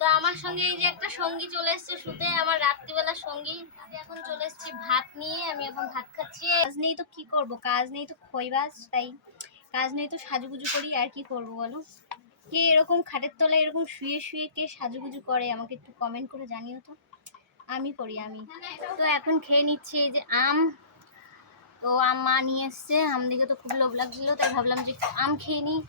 তো আমার সঙ্গে এই যে একটা সঙ্গী চলে এসেছে শুতে, আমার রাত্রিবেলার সঙ্গী। এখন চলে এসেছি ভাত নিয়ে, আমি এখন ভাত খাচ্ছি। কাজ নেই তো কি করব? কাজ নেই তো খইবাজ, তাই। কাজ নেই তো সাজুগুজু করি, আর কি করব বলো? কে এরকম খাটের তলায় এরকম শুয়ে শুয়ে কে সাজুগুজু করে, আমাকে একটু কমেন্ট করে জানিও তো। আমি করি, আমি। তো এখন খেয়ে নিচ্ছি এই যে আম। তো আম মা নিয়ে এসছে আম দেখে তো খুব লোভ লাগছিল তাই ভাবলাম যে আম খেয়ে নিই।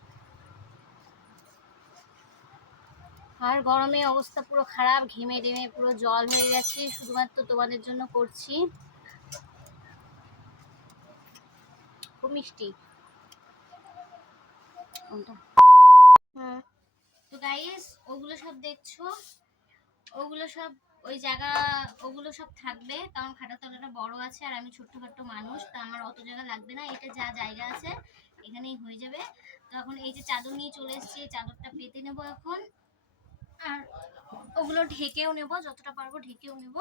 আর গরমে অবস্থা পুরো খারাপ ঘেমে টেমে পুরো জল হয়ে গেছে শুধুমাত্র তোমাদের জন্য করছি। খুব মিষ্টি। হুম তো গাইস ওগুলো সব দেখছ? ওগুলো সব ওই জায়গা, ওগুলো সব থাকবে। কারণ খাটা তলাটা বড় আছে আর আমি ছোট্টখাট্ট মানুষ, তো আমার অত জায়গা লাগবে না। এটা যা জায়গা আছে, এখানেই হয়ে যাবে। তো এখন এই যে চাদর নিয়ে চলে এসেছি চাদরটা পেতে নেব এখন। আর ওগুলো ঢেকেও নেব, যতটা পারব ঢেকেও নেব।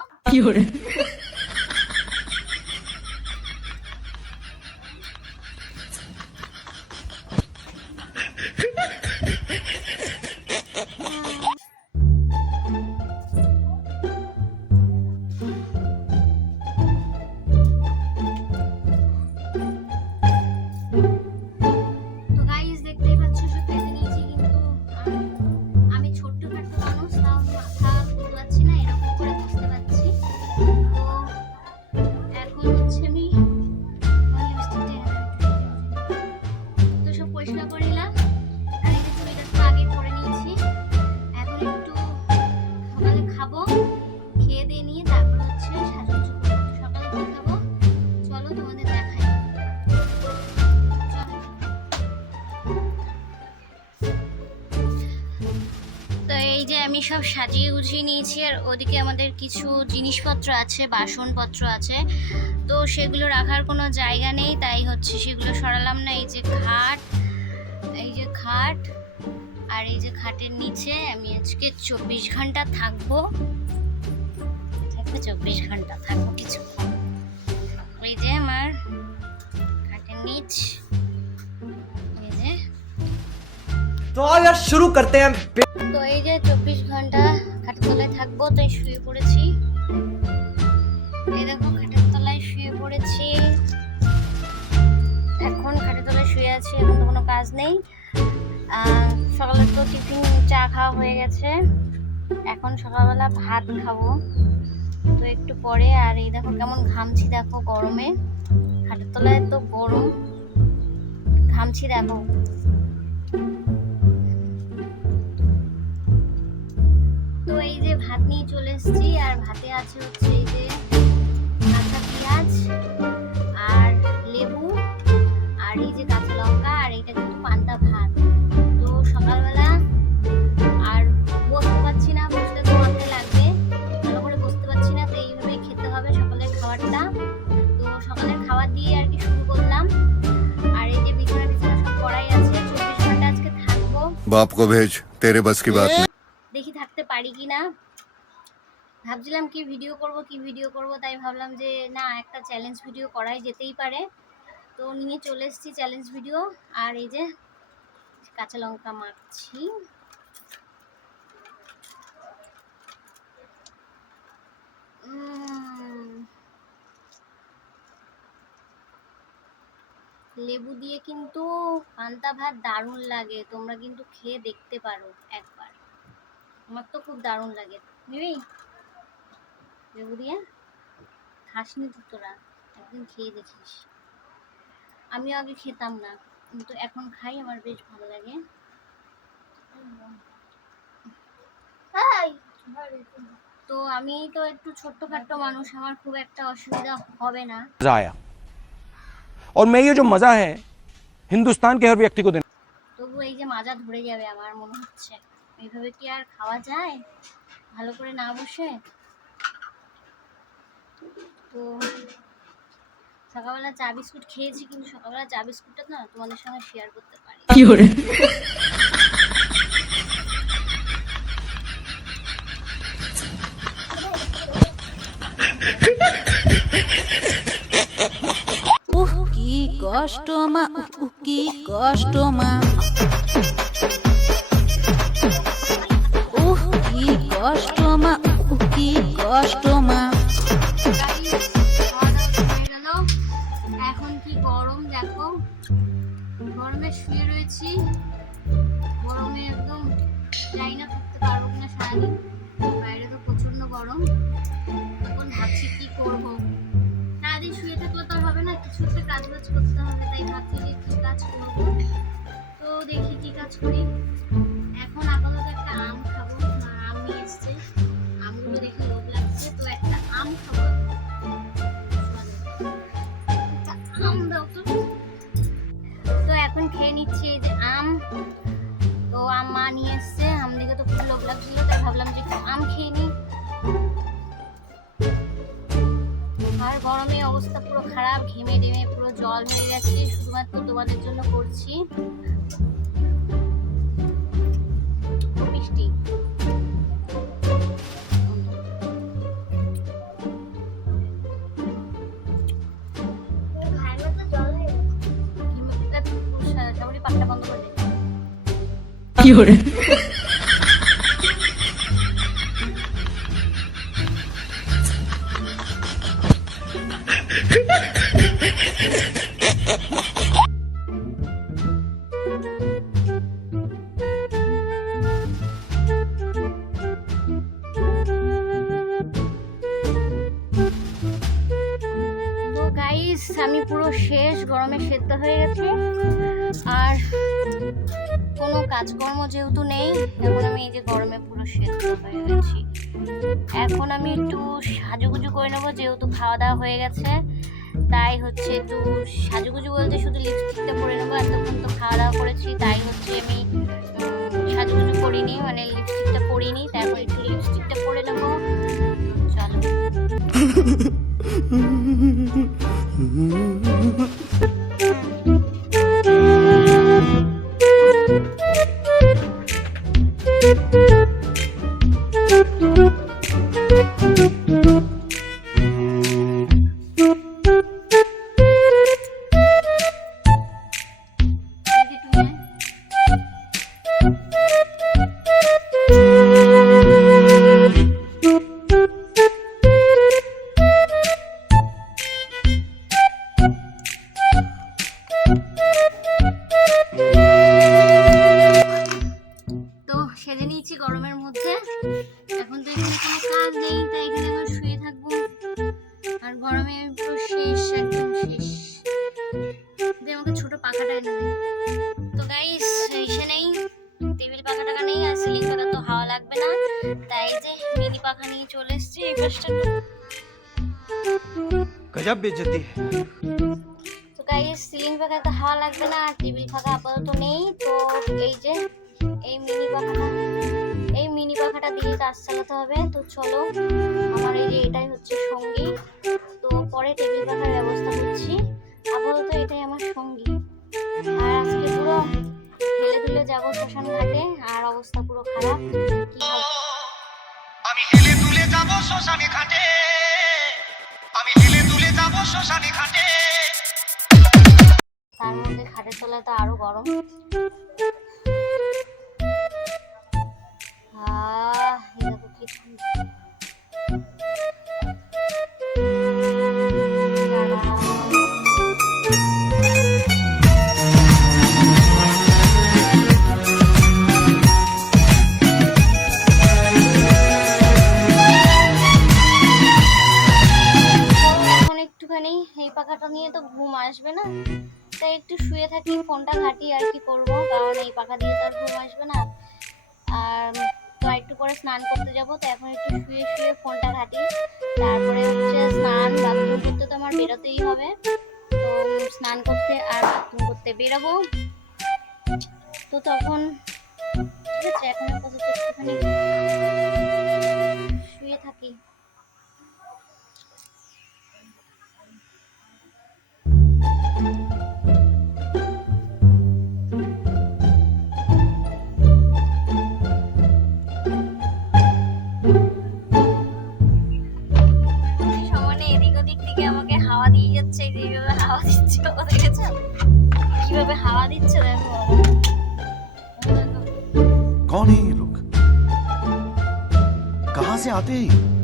আমি সব সাজিয়ে গুছিয়ে নিয়েছি আর ওদিকে আমাদের কিছু জিনিসপত্র আছে বাসনপত্র আছে তো সেগুলো রাখার কোনো জায়গা নেই তাই হচ্ছে সেগুলো সরালাম না এই যে খাট এই যে খাট আর এই যে খাটের নিচে আমি আজকে চব্বিশ ঘন্টা থাকবো থাকবো চব্বিশ ঘন্টা থাকবো কিছুক্ষণ এই যে আমার খাটের নিচ এই যে तो आओ यार शुरू करते हैं তো এই যে চব্বিশ ঘণ্টা খাটের তলায় থাকব, তাই শুয়ে পড়েছি। এই দেখো, খাটের তলায় শুয়ে পড়েছি। এখন খাটের তলায় শুয়ে আছি, এখন তো কোনো কাজ নেই। সকালে তো টিফিন, চা খাওয়া হয়ে গেছে। এখন সকালবেলা ভাত খাব। তো একটু পরে, আর এই দেখো কেমন ঘামছি, দেখো গরমে। খাটের তলায় তো গরম। ঘামছি, দেখো। ভাত নিয়ে চলে এসেছি, আর ভাতে আছে হচ্ছে এই যে কাঁচা পেঁয়াজ আর লেবু আর এই যে কাঁচা লঙ্কা, আর এইটা কিন্তু পান্তা ভাত। তো সকালবেলা আর বসতে পারছি না, বসতে তো মাথায় লাগবে, ভালো করে বসতে পারছি না, তো এইভাবেই খেতে হবে সকালের খাবারটা। তো সকালের খাবার দিয়ে আর কি শুরু করলাম। আর এই যে বিছানা বিছানা সব পড়াই আছে, চব্বিশ ঘণ্টা আজকে থাকব। বাপ ভেজ, তেরে বাস কি বাত ভাবছিলাম কি ভিডিও করব, কি ভিডিও করব, তাই ভাবলাম যে না, একটা চ্যালেঞ্জ ভিডিও করাই যেতেই পারে। তো নিয়ে চলে এসেছি চ্যালেঞ্জ ভিডিও আর এই যে কাঁচা লঙ্কা মাখছি। লেবু দিয়ে কিন্তু পান্তা ভাত দারুণ লাগে, তোমরা কিন্তু খেয়ে দেখতে পারো একবার। আমার তো খুব দারুণ লাগে। নিবি? লেবু দিয়ে খাসনি তো তোরা একদিন খেয়ে দেখিস আমিও আগে খেতাম না কিন্তু এখন খাই আমার বেশ ভালো লাগে তো আমি তো একটু ছোট্টখাট্ট মানুষ আমার খুব একটা অসুবিধা হবে না मजा आया और मैं ये जो मज़ा है हिंदुस्तान के हर व्यक्ति को देना তবু এই যে মাজা ধরে যাবে আমার মনে হচ্ছে এইভাবে কি আর খাওয়া যায় ভালো করে না বসে তো সকালবেলা চা বিস্কুট খেয়েছি কিন্তু সকালবেলা চা বিস্কুটটা না তোমাদের সঙ্গে শেয়ার করতে পারি কি কষ্ট মা উহ, উহ, কি কষ্ট মা। উহ কি কষ্ট মা কি কষ্ট মা। শুয়ে রয়েছি। গরমে একদম যাই না থাকতে পারব কিনা সারাদিন। বাইরে তো প্রচণ্ড গরম। এখন ভাবছি কি করব? সারাদিন শুয়ে থাকলে তো হবে না, কিছু একটা কাজ বাজ করতে হবে, তাই ভাবছি যে কি কাজ করব? তো দেখি কি কাজ করি। তো গেছে। তাই হচ্ছে একটু সাজুগুজু বলতে শুধু লিপস্টিকটা পরে নেব, এতক্ষণ তো খাওয়া দাওয়া করেছি। তাই হচ্ছে আমি সাজুগুজু করিনি মানে লিপস্টিকটা পরিনি, তারপর একটু गजब बेइज्जती है তো গাইস সিলিং পাখা তো হাওয়া লাগবে না আর টেবিল পাখা আপাতত নেই তো এই যে এই মিনি পাখাটা এই মিনি পাখাটা দিয়ে কাজ চালাতে হবে তো চলো আমার এই যে এটাই হচ্ছে সঙ্গী তো পরে টেবিল পাখার ব্যবস্থা করছি আপাতত এটাই আমার সঙ্গী আর আজকে পুরো হেলে দুলে যাবো শ্মশান ঘাটে আর অবস্থা পুরো খারাপ কি হবে আমি হেলে দুলে যাব শ্মশানে ঘাটে আমি হেলে দুলে যাব তার মধ্যে খাটের তলায় তো আরও গরম। আহ পাখাটা নিয়ে তো ঘুম আসবে না। তাই একটু শুয়ে থাকি, ফোনটা ঘাঁটি আর কি করব, কারণ এই পাখা দিয়ে তো আর ঘুম আসবে না। আর তো একটু পরে স্নান করতে যাব, তো এখন একটু শুয়ে শুয়ে ফোনটা ঘাঁটি। তারপরে হচ্ছে স্নান, বাথরুম করতে তো আমার বেরোতেই হবে। তো স্নান করতে আর বাথরুম করতে বেরোবো। তো তখন, ঠিক আছে, এখন আপাতত একটুখানি শুয়ে থাকি। যাচ্ছে, এইভাবে হাওয়া দিচ্ছে ও দেখেছ হাওয়া দিচ্ছে দেখো। कौन है ये लोग? कहाँ से आते हैं?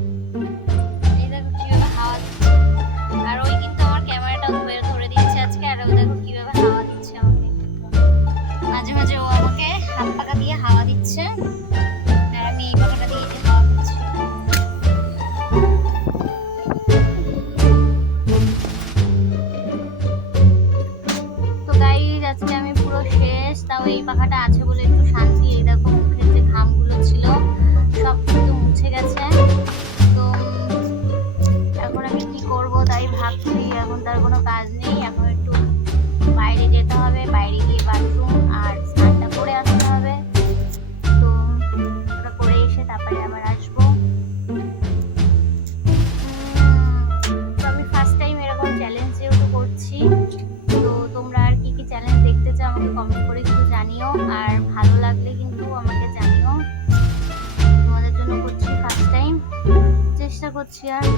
Yeah.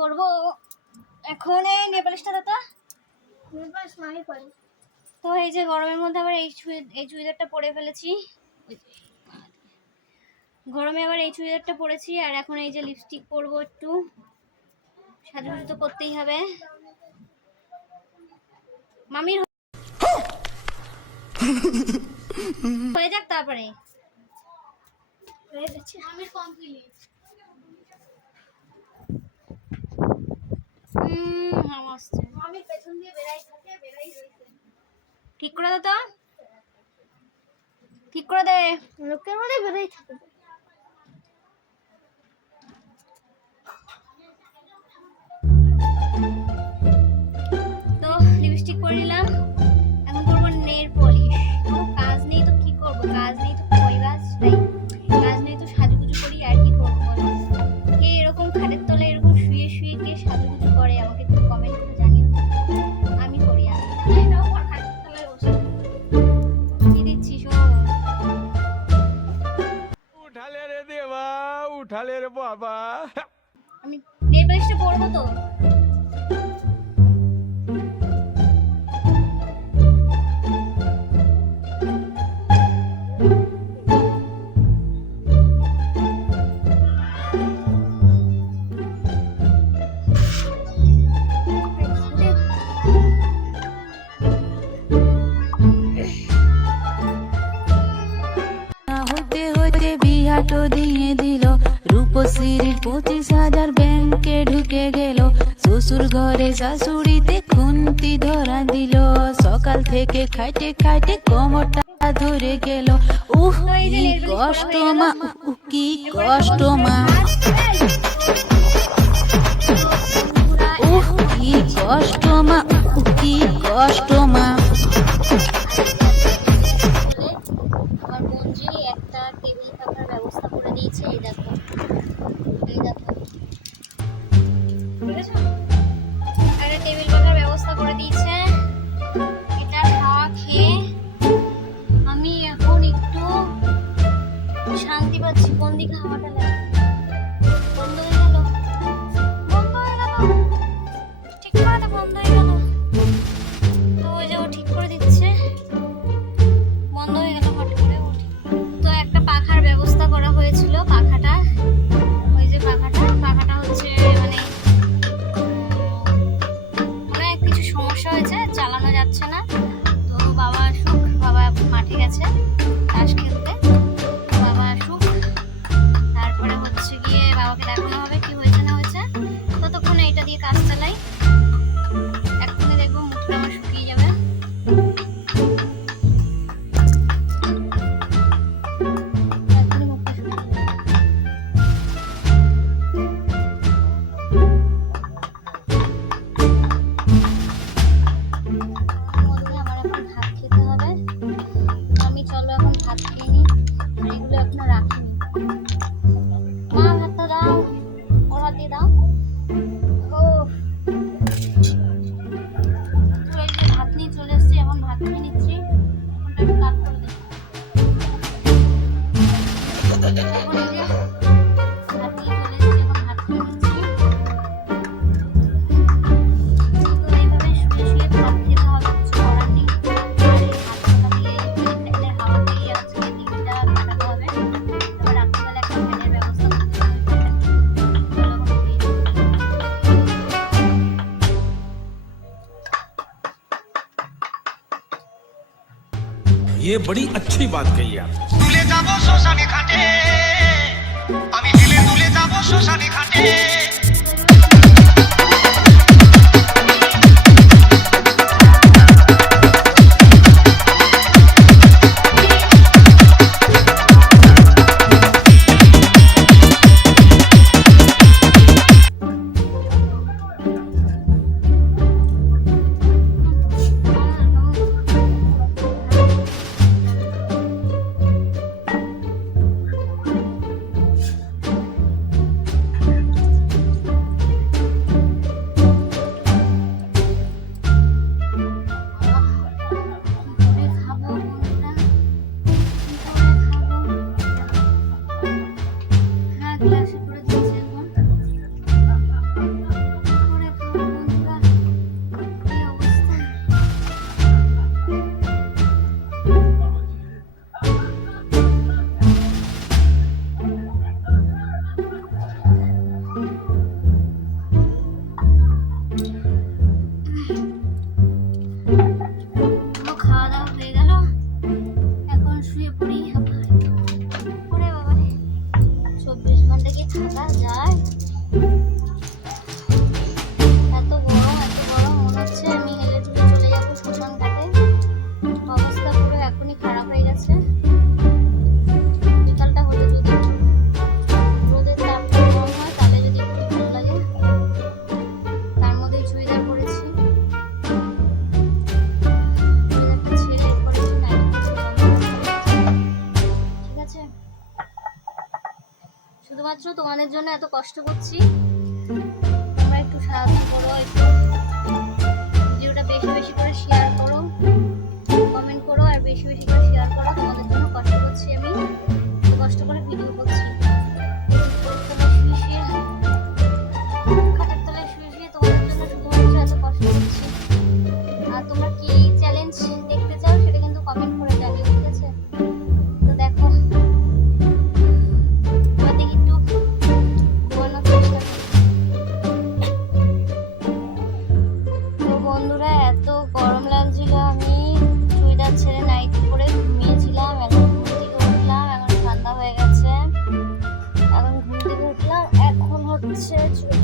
করব। এখন এই নেপালিশটা দাদা। নেপালিশ নাই পারি তো এই যে গরমের মধ্যে আবার এই এই চুড়িদারটা পরে ফেলেছি। গরমে আবার এই চুড়িদারটা পরেছি আর এখন এই যে লিপস্টিক পরবো একটু। সাজুগুজু তো করতেই হবে। মামির হয়ে যাক তারপরে। হয়ে গেছে। মামির কমপ্লিট। ঠিক করে দে তো। ঠিক করে দে। লোকের মধ্যে বেড়াই থাকে। তো লিপস্টিক পরে নিলাম। এখন করব নেল পলিশ। বাবা। আমি নেল পলিশটা পরবো তো। পঁচিশ হাজার ব্যাংকে ঢুকে গেল। শ্বশুর ঘরে শাশুড়িতে খুন্তি ধরা দিল। সকাল থেকে খাইতে খাইতে কোমরটা ধরে গেল। উহ, কি কষ্ট মা কি কষ্ট মা। উহ, কি কষ্ট মা কি কষ্ট মা। গেছে? बड़ी अच्छी बात कही आप। শুধুমাত্র তোমাদের জন্য এত কষ্ট করছি। তোমরা একটু সাহায্য করো, একটু ভিডিওটা বেশি বেশি করে শেয়ার করো কমেন্ট করো, আর বেশি বেশি করে শেয়ার করো। তোমাদের জন্য কষ্ট করছি আমি, কষ্ট করে ভিডিও করছি। 结局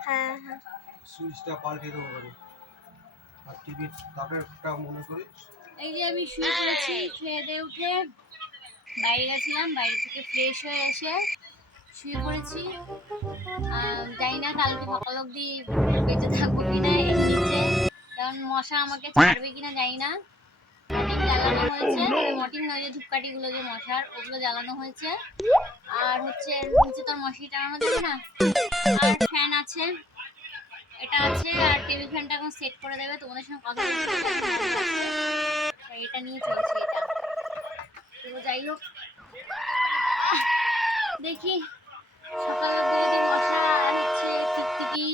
হ্যাঁ হ্যাঁ সুইচটা পাল্টে দেবো আর টিভির তারটা মনে করি। এই যে আমি শুয়ে পড়েছি খেয়ে দিয়ে উঠে। বাইরে গেছিলাম বাইরে থেকে ফ্রেশ হয়ে এসে শুয়ে পড়েছি। আহ, জানি না কালকে সকাল অবধি বেঁচে থাকব কিনা নিচে কারণ মশা আমাকে ছাড়বে কিনা জানি না। জ্বালানো হয়েছে মানে নয় যে ধূপকাঠিগুলো যে মশার ওগুলো জ্বালানো হয়েছে। আর হচ্ছে নিচে তোর মশারি টাঙানো যাবে না? আর ফ্যান আছে এটা আছে আর টেবিল ফ্যানটা এখন সেট করে দেবে তোমাদের সঙ্গে কথা বলতে এটা নিয়ে চলছে এটা। তো যাই হোক দেখি সকালের দিকে মশা হচ্ছে টিকটিকি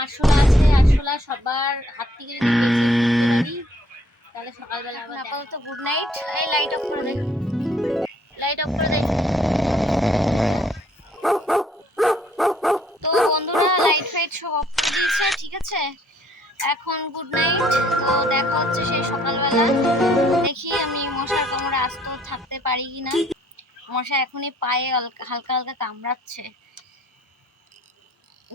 আরশোলা আছে আরশোলা সবার হাত থেকে যদি ঠিক আছে? এখন গুড নাইট তো দেখা হচ্ছে সেই সকালবেলা। দেখি আমি মশার কামড়ে আস্ত থাকতে পারি কিনা। মশা এখনই পায়ে হালকা হালকা হালকা কামড়াচ্ছে।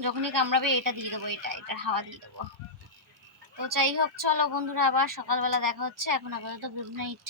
যখনই কামড়াবে, এটা দিয়ে দেবো, এটা, এটার হাওয়া দিয়ে দেবো। তো যাই হোক চলো বন্ধুরা আবার সকালবেলা দেখা হচ্ছে। এখন আপাতত গুড নাইট।